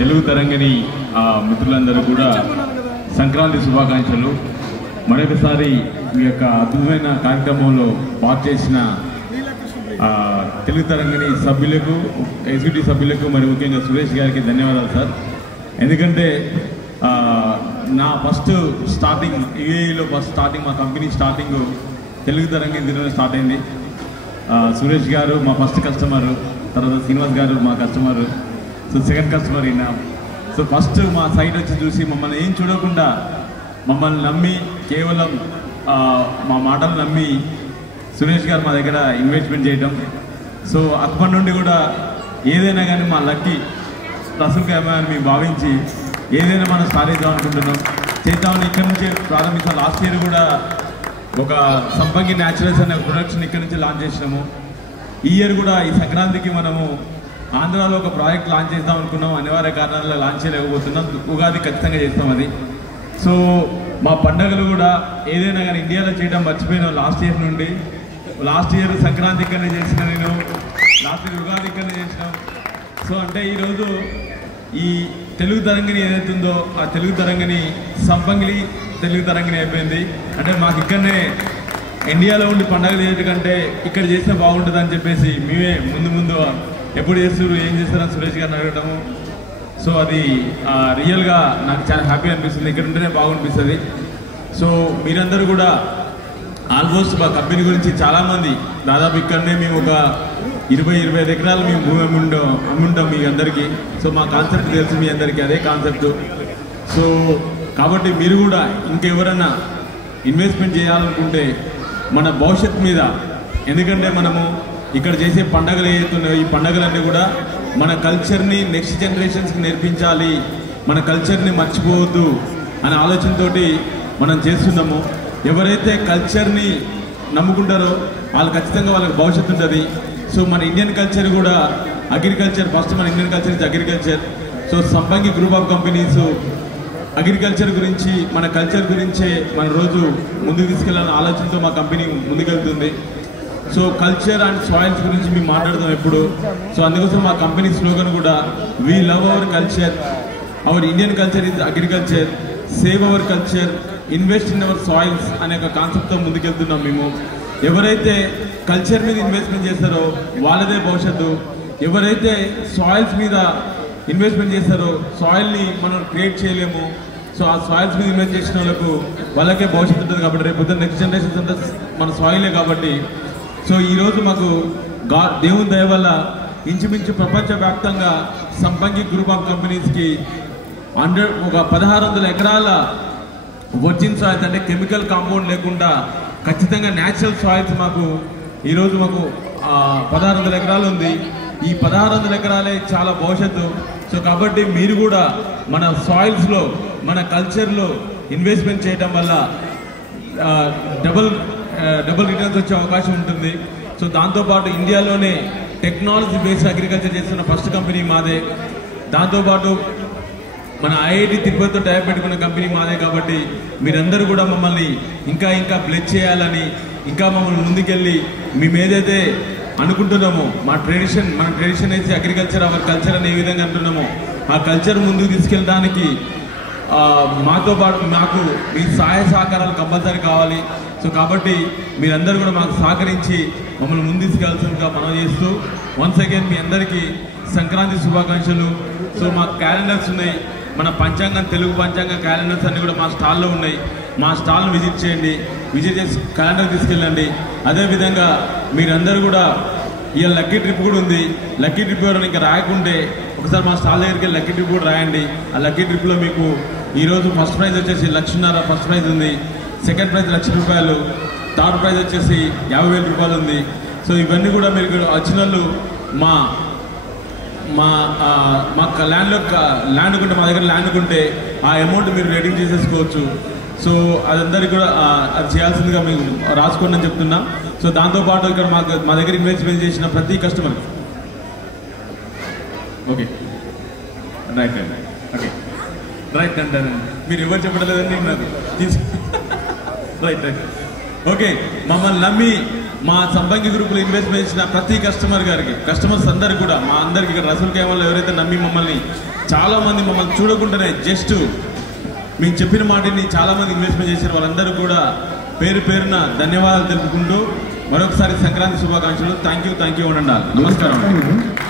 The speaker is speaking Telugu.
తెలుగు తరంగిణి మిత్రులందరూ కూడా సంక్రాంతి శుభాకాంక్షలు. మరొకసారి మీ యొక్క అద్భుతమైన కార్యక్రమంలో పార్ట్ చేసిన తెలుగు తరంగిణి సభ్యులకు, ఎగ్జిక్యూటివ్ సభ్యులకు, మరి ముఖ్యంగా సురేష్ గారికి ధన్యవాదాలు సార్. ఎందుకంటే నా ఫస్ట్ స్టార్టింగ్ యూఏఈలో మా కంపెనీ స్టార్టింగ్ తెలుగు తరంగిణి దిన స్టార్ట్ అయింది. సురేష్ గారు మా ఫస్ట్ కస్టమరు, తర్వాత శ్రీనివాస్ గారు మా కస్టమరు, సో సెకండ్ కస్టమర్ ఈయన. సో ఫస్ట్ మా సైట్ వచ్చి చూసి మమ్మల్ని ఏం చూడకుండా మమ్మల్ని నమ్మి, కేవలం మా మాటలు నమ్మి సురేష్ గారు మా దగ్గర ఇన్వెస్ట్మెంట్ చేయడం. సో అప్పటి నుండి కూడా ఏదైనా కానీ మా లక్కీ రసూల్ అని మేము భావించి ఏదైనా మనం స్టార్ట్ చేద్దాం అనుకుంటున్నాం, చేద్దామని ఇక్కడ నుంచి ప్రారంభించాం. లాస్ట్ ఇయర్ కూడా ఒక సంపంగి న్యాచురల్స్ అనే ప్రొడక్షన్ ఇక్కడ నుంచి లాంచ్ చేసినాము. ఈ ఇయర్ కూడా ఈ సంక్రాంతికి మనము ఆంధ్రాలో ఒక ప్రాజెక్ట్ లాంచ్ చేద్దాం అనుకున్నాం. అనివార్య కారణాలలో లాంచ్ చేయలేకపోతున్నాం. ఉగాది ఖచ్చితంగా చేస్తాం అది. సో మా పండుగలు కూడా ఏదైనా కానీ ఇండియాలో చేయడం మర్చిపోయినాం లాస్ట్ ఇయర్ నుండి. లాస్ట్ ఇయర్ సంక్రాంతి ఇక్కడనే చేసిన నేను, లాస్ట్ ఇయర్ ఉగాది ఇక్కడనే చేసినాం. సో అంటే ఈరోజు ఈ తెలుగు తరంగిణి ఏదైతుందో ఆ తెలుగు తరంగిణి సంపంగిలి తెలుగు తరంగిణి అయిపోయింది. అంటే మాకు ఇక్కడనే ఇండియాలో ఉండి పండుగలు చేయడం కంటే ఇక్కడ చేస్తే బాగుంటుంది అని చెప్పేసి మేమే ముందు ఎప్పుడు చేస్తారు, ఏం చేస్తారని సురేష్ గారిని అడగటము. సో అది రియల్గా నాకు చాలా హ్యాపీ అనిపిస్తుంది. ఇక్కడ ఉంటేనే బాగునిపిస్తుంది. సో మీరందరూ కూడా ఆల్మోస్ట్ మా కంపెనీ గురించి చాలామంది, దాదాపు ఇక్కడనే మేము ఒక 20-25 ఎకరాలు మేము భూమి అమ్ముంటాం మీ అందరికీ. సో మా కాన్సెప్ట్ తెలుసు మీ అందరికీ, అదే కాన్సెప్ట్. సో కాబట్టి మీరు కూడా ఇంకెవరైనా ఇన్వెస్ట్మెంట్ చేయాలనుకుంటే మన భవిష్యత్తు మీద, ఎందుకంటే మనము ఇక్కడ చేసే పండుగలు ఏవైతున్నాయో ఈ పండుగలన్నీ కూడా మన కల్చర్ని నెక్స్ట్ జనరేషన్స్కి నేర్పించాలి, మన కల్చర్ని మర్చిపోవద్దు అనే ఆలోచనతోటి మనం చేస్తున్నాము. ఎవరైతే కల్చర్ని నమ్ముకుంటారో వాళ్ళు ఖచ్చితంగా వాళ్ళకి భవిష్యత్తు ఉంటుంది. సో మన ఇండియన్ కల్చర్ కూడా అగ్రికల్చర్, ఫస్ట్ మన Indian culture is agriculture. So సంపంగి గ్రూప్ ఆఫ్ కంపెనీస్ అగ్రికల్చర్ గురించి, మన కల్చర్ గురించే మన రోజు ముందుకు తీసుకెళ్లాలనే ఆలోచనతో మా కంపెనీ ముందుకెళ్తుంది. సో కల్చర్ అండ్ సాయిల్స్ గురించి మేము మాట్లాడతాం ఎప్పుడు. సో అందుకోసం మా కంపెనీ స్లోగన్ కూడా we love our culture, our Indian culture is agriculture, save our culture, invest in our soils అనే ఒక కాన్సెప్ట్తో ముందుకెళ్తున్నాం మేము. ఎవరైతే కల్చర్ మీద ఇన్వెస్ట్మెంట్ చేస్తారో వాళ్ళదే భవిష్యత్తు. ఎవరైతే సాయిల్స్ మీద ఇన్వెస్ట్మెంట్ చేస్తారో సాయిల్ని మనం క్రియేట్ చేయలేము. సో ఆ సాయిల్స్ మీద ఇన్వెస్ట్ చేసిన వాళ్ళకే భవిష్యత్తు ఉంటుంది. కాబట్టి రేపు నెక్స్ట్ జనరేషన్స్ అంతా మన సాయిలే. కాబట్టి సో ఈరోజు మాకు దేవుని దయ వల్ల ఇంచుమించు ప్రపంచవ్యాప్తంగా సంపంగి గ్రూప్ ఆఫ్ కంపెనీస్కి ఒక 1600 ఎకరాల వర్జిన్ సాయిల్స్, అంటే కెమికల్ కాంపౌండ్ లేకుండా ఖచ్చితంగా న్యాచురల్ సాయిల్స్ మాకు ఈరోజు 1600 ఎకరాలు ఉంది. ఈ 1600 ఎకరాలే చాలా భవిష్యత్తు. సో కాబట్టి మీరు కూడా మన సాయిల్స్లో, మన కల్చర్లో ఇన్వెస్ట్మెంట్ చేయడం వల్ల డబుల్ రిటర్న్స్ వచ్చే అవకాశం ఉంటుంది. సో దాంతోపాటు ఇండియాలోనే టెక్నాలజీ బేస్డ్ అగ్రికల్చర్ చేస్తున్న ఫస్ట్ కంపెనీ మాదే. దాంతోపాటు మన ఐఐటి తిరుపతితో టైప్ పెట్టుకున్న కంపెనీ మాదే. కాబట్టి మీరందరూ కూడా మమ్మల్ని ఇంకా బ్లెస్ చేయాలని, ఇంకా మమ్మల్ని ముందుకెళ్ళి మేము ఏదైతే అనుకుంటున్నామో మన ట్రెడిషన్ అయితే అగ్రికల్చర్ అవర్ కల్చర్ అని ఏ విధంగా అంటున్నామో ఆ కల్చర్ ముందుకు తీసుకెళ్ళడానికి మాతో పాటు మాకు మీ సహాయ సహకారాలు కంపల్సరీ కావాలి. సో కాబట్టి మీరందరూ కూడా మాకు సహకరించి మమ్మల్ని ముందు తీసుకెళ్తుందిగా మనం చేస్తూ వన్స్ అగైన్ మీ అందరికీ సంక్రాంతి శుభాకాంక్షలు. సో మా క్యాలెండర్స్ ఉన్నాయి, మన పంచాంగం, తెలుగు పంచాంగం క్యాలెండర్స్ అన్నీ కూడా మా స్టాల్లో ఉన్నాయి. మా స్టాల్ను విజిట్ చేయండి, విజిట్ చేసి క్యాలెండర్ తీసుకెళ్ళండి. అదేవిధంగా మీరందరూ కూడా ఇవాళ లక్కీ ట్రిప్ కూడా ఉంది. లక్కీ ట్రిప్ ఎవరైనా ఇంకా రాయకుంటే ఒకసారి మా స్టాల్ దగ్గరికి వెళ్ళి లక్కీ ట్రిప్ కూడా రాయండి. ఆ లక్కీ ట్రిప్లో మీకు ఈరోజు ఫస్ట్ ప్రైజ్ వచ్చేసి 1,50,000 ఫస్ట్ ప్రైజ్ ఉంది, సెకండ్ ప్రైజ్ ₹1,00,000, థర్డ్ ప్రైజ్ వచ్చేసి ₹50,000 ఉంది. సో ఇవన్నీ కూడా మీరు వచ్చిన వాళ్ళు మా ల్యాండ్ ఉంటే, మా దగ్గర ల్యాండ్ ఉంటే ఆ అమౌంట్ మీరు రెడీమ్ చేసేసుకోవచ్చు. సో అదందరికీ కూడా అది చేయాల్సిందిగా మీకు రాసుకోండి అని చెప్తున్నా. సో దాంతోపాటు ఇక్కడ మా దగ్గర ఇన్వెస్ట్మెంట్ చేసిన ప్రతి కస్టమర్ ఓకే రైట్ అంటారు. మీరు ఎవరు చెప్పలేదండి నాకు రైట్ ఓకే. మమ్మల్ని నమ్మి మా సంబంగి గ్రూపులో ఇన్వెస్ట్ చేసిన ప్రతి కస్టమర్స్ అందరికి కూడా మా అందరికి ఇక్కడ రసూల్ కేవలం ఎవరైతే నమ్మి మమ్మల్ని చాలామంది మమ్మల్ని చూడకుండానే జస్ట్ మేము చెప్పిన మాటని చాలామంది ఇన్వెస్ట్మెంట్ చేసిన వాళ్ళందరూ కూడా పేరు పేరున ధన్యవాదాలు తెలుపుకుంటూ మరొకసారి సంక్రాంతి శుభాకాంక్షలు. థ్యాంక్ యూ ఉండండి. నమస్కారం.